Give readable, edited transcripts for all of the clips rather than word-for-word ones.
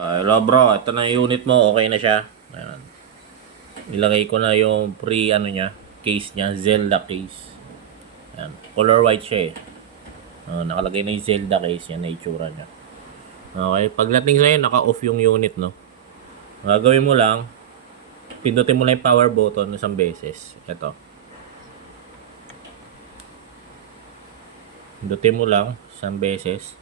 Hello bro, ito na yung unit mo, okay na siya. Ayan. Nilagay ko na yung niya, case niya, Zelda case. Ayan. Color white siya eh. Nakalagay na yung Zelda case, yan na itsura niya. Okay, pagdating sa'yo, naka-off yung unit, no? Gagawin mo lang, pindutin mo lang yung power button isang beses. Ito. Pindutin mo lang isang beses.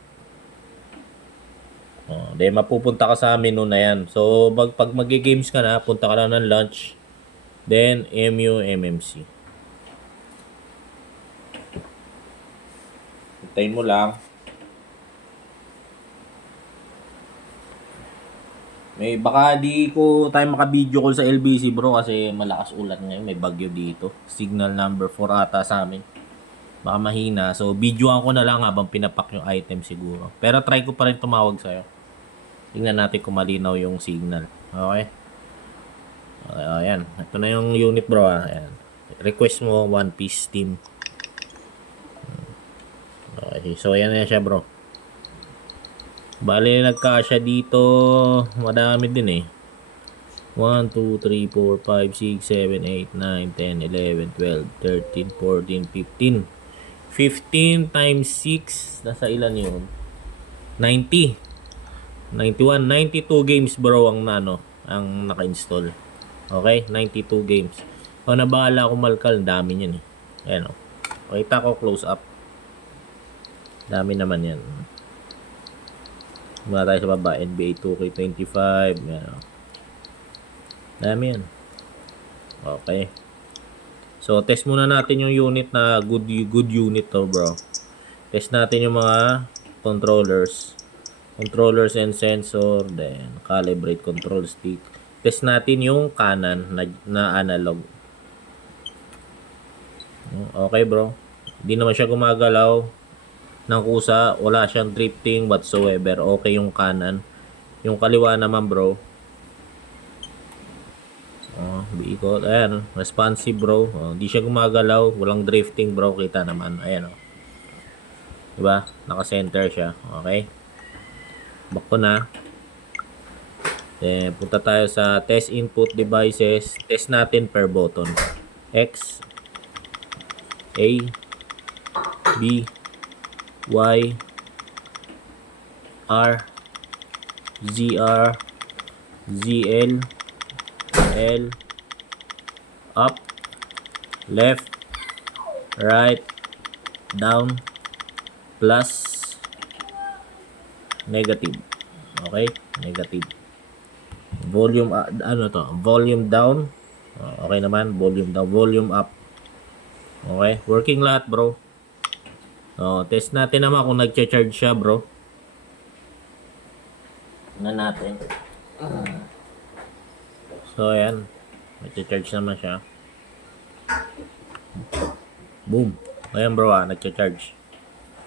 Then mapupunta ka sa menu na yan. So, pag mag-games ka na, punta ka na ng launch. Then, MMC. Hintayin mo lang. Baka di ko tayo maka-video call sa LBC bro kasi malakas ulan ngayon. May bagyo dito. Signal number 4 ata sa amin. Baka mahina. So, videoan ko na lang habang pinapak yung item siguro. Pero try ko pa rin tumawag sa'yo. Tingnan natin kung malinaw yung signal. Okay? Ayan. Ito na yung unit bro. Ayan. Request mo One Piece team. Okay. So, ayan na siya bro. Bale, nagkasya dito. Madami din eh. 1, 2, 3, 4, 5, 6, 7, 8, 9, 10, 11, 12, 13, 14, 15. 15 times 6. Nasa ilan yun? 90. 91, 92 games bro ang ang naka-install. Okay, 92 games. O nabahala ako malkal, dami niyan eh. Ayan o. Pakita ko close up. Dami naman yan. Mula tayo sa baba, NBA 2K25. Ayan o. Dami yan. Okay. So, test muna natin yung unit na good unit to bro. Test natin yung mga controllers and sensor, then calibrate control stick. Test natin yung kanan na analog. Okay bro, hindi naman siya gumagalaw ng kusa, wala siyang drifting whatsoever. Okay yung kanan. Yung kaliwa naman bro, biikot, ayan, responsive bro. Hindi siya gumagalaw, walang drifting bro, kita naman, ayan o. Diba, naka-center siya. Okay, back ko na. Then, punta tayo sa test input devices. Test natin per button. X, A, B, Y, R, ZR, ZL, L, up, left, right, down, plus, negative. Okay, negative. Volume volume down. Okay naman, volume down, volume up. Okay, working lahat bro. Test natin naman kung nagcha-charge siya bro. Na natin. So ayan, nagcha-charge naman siya. Boom. Ayan bro, nagcha-charge.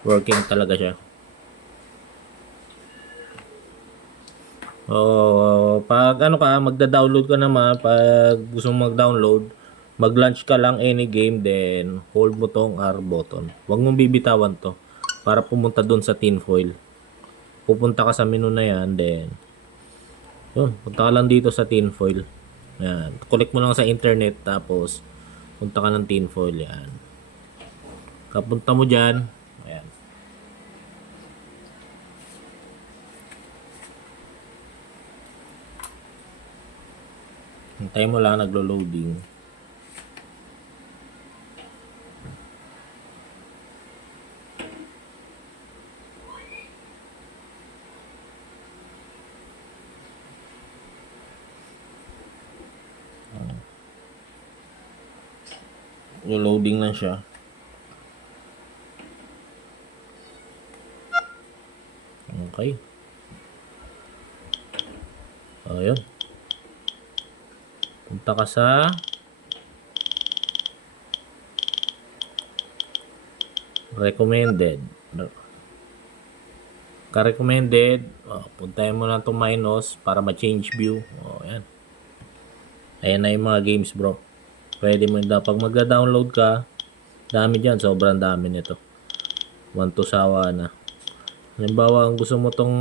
Working talaga siya. Pag magda-download ka naman, pag gusto mong mag-download, mag-launch ka lang any game, then hold mo tong R button. Huwag mong bibitawan to para pumunta dun sa tinfoil. Pupunta ka sa menu na yan, then yun, punta ka lang dito sa tinfoil. Yan, collect mo lang sa internet, tapos punta ka ng tinfoil. Yan, kapunta mo dyan. Ayan. Hintay mo lang, naglo-loading. Yung loading lang siya. Okay. Ayun. Punta ka sa recommended. Ka-recommended. Puntahin mo lang itong minus para ma-change view. Ayan. Ayan na yung mga games bro. Pwede mo pag mag-download ka, dami dyan. Sobrang dami nito. 1 to sawa na. Halimbawa, ang gusto mo tong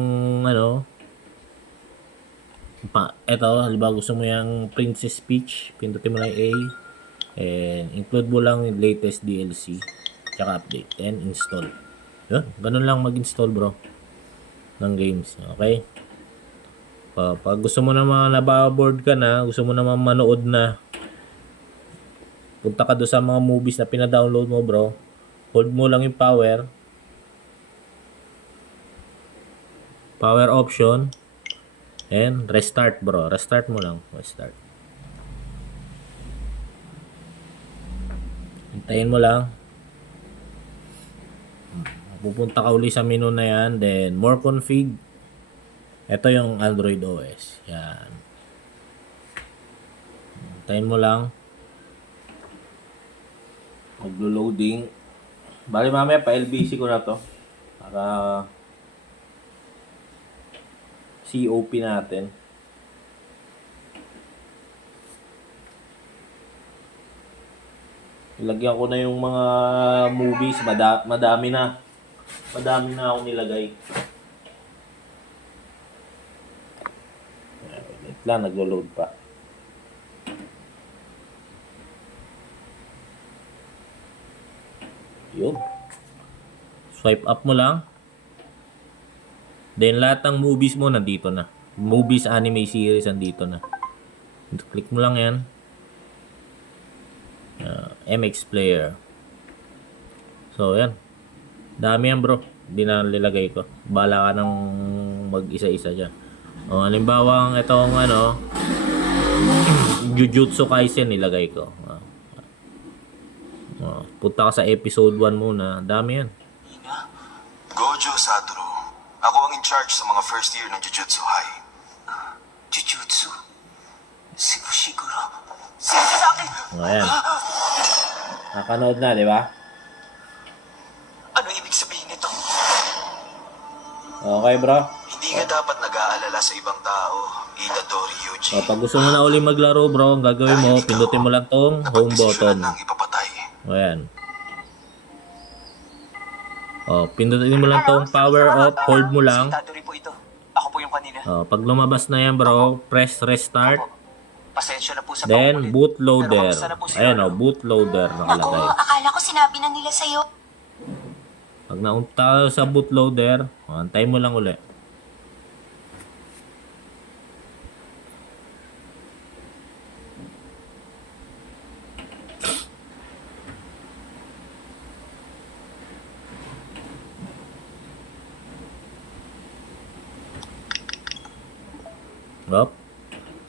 Eto, halimbawa gusto mo yung Princess Peach, pindutin mo lang yung A. And include mo lang yung latest DLC. Tsaka update. And install. Yun, ganun lang mag-install bro. Ng games. Okay? Pag gusto mo naman nababoard ka na, gusto mo naman manood na, punta ka doon sa mga movies na pina-download mo bro. Hold mo lang yung power. Power option. And restart bro. Restart mo lang. Restart. Hintayin mo lang. Pupunta ka uli sa menu na yan. Then more config. Ito yung Android OS. Yan. Hintayin mo lang. Maglo-loading. Bali mamaya pa LBC ko na to. Para COP natin. Ilagyan ko na yung mga movies. Madami na. Madami na akong nilagay. Wait lang, naglo-load pa. Yun. Swipe up mo lang. Then lahat ng movies mo nandito na. Movies, anime, series nandito na. Click mo lang yan. MX player. So yan. Dami yan bro. Hindi na nilagay ko. Bala ka ng mag-isa-isa dyan. O halimbawa itong Jujutsu Kaisen nilagay ko. Punta ka sa episode 1 muna. Dami yan. Gojo Satoru. Ako ang in charge sa mga first year ng Jujutsu High. Jujutsu? Siguro. Sige sa akin! Ayan. Nakanood na, di ba? Ano ibig sabihin nito? Okay, bro. Hindi ka dapat nag-aalala sa ibang tao, Itadori Yuji. Pag gusto mo na uli maglaro, bro, ang gagawin mo, pindutin mo lang tong home button. Nang ipapatay. Ayan. Pindutin mo lang tong power off, hold mo lang. Itadori po ito. Ako po yung kanina. Pag lumabas na yan, bro, press restart. Pasensya na po sa Then, bootloader. Ayan bootloader nakalagay. Akala ko sinabi na nila sa'yo. Pag naunta sa bootloader, antay mo lang uli.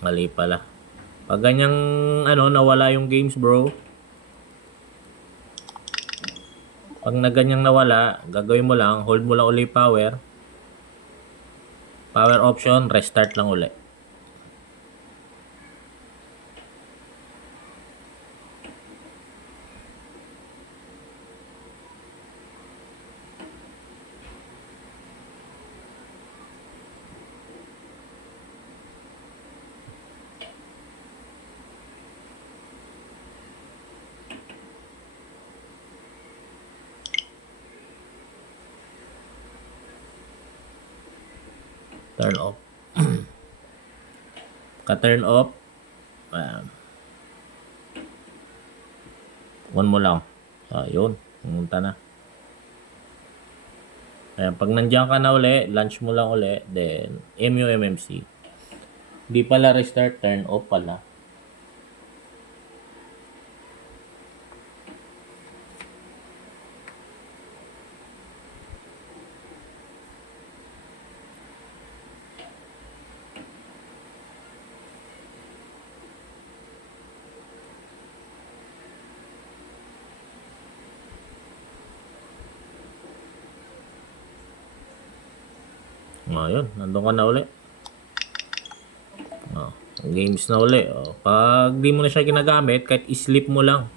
Mali pala. Pag ganyang nawala yung games bro. Pag na ganyang nawala, gagawin mo lang, hold mo lang uli power. Power option, restart lang uli. Turn off. Ka-turn off. One mo lang. Yun. Pumunta na. Ayan, pag nandiyan ka na uli, launch mo lang uli. Then, MUMMC. Di pala restart, turn off pala. Ayun, nandun ka na uli. Games na uli. Pag di mo na siya ginagamit, kahit i-sleep mo lang.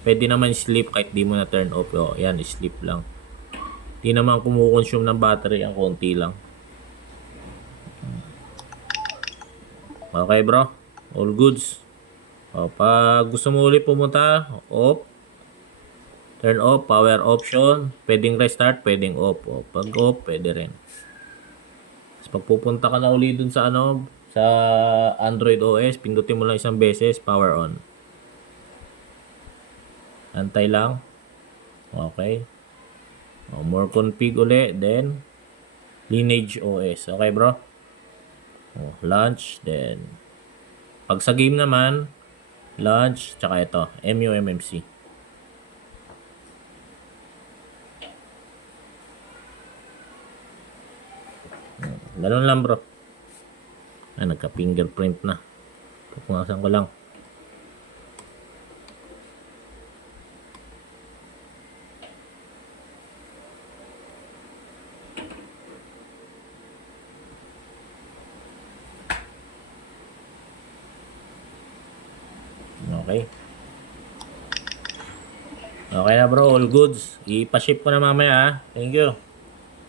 Pwede naman sleep kahit di mo na turn off. Yan, sleep lang. Di naman kumukonsume ng battery, ang konti lang. Okay bro, all goods. Pag gusto mo ulit pumunta, off. Turn off, power option. Pwedeng restart, pwedeng off. Pag off, pwede rin. Pag pupunta ka na uli dun sa Sa Android OS, pindutin mo lang isang beses, power on. Antay lang. Okay. More config uli, then Lineage OS. Okay, bro? Launch, then pag sa game naman, launch, tsaka ito, MUMMC. Ganun lang, bro. Nagka-fingerprint na. Pupungasan ko lang. Okay. Okay na, bro. All goods. Ipa-ship ko na mamaya, ha. Thank you.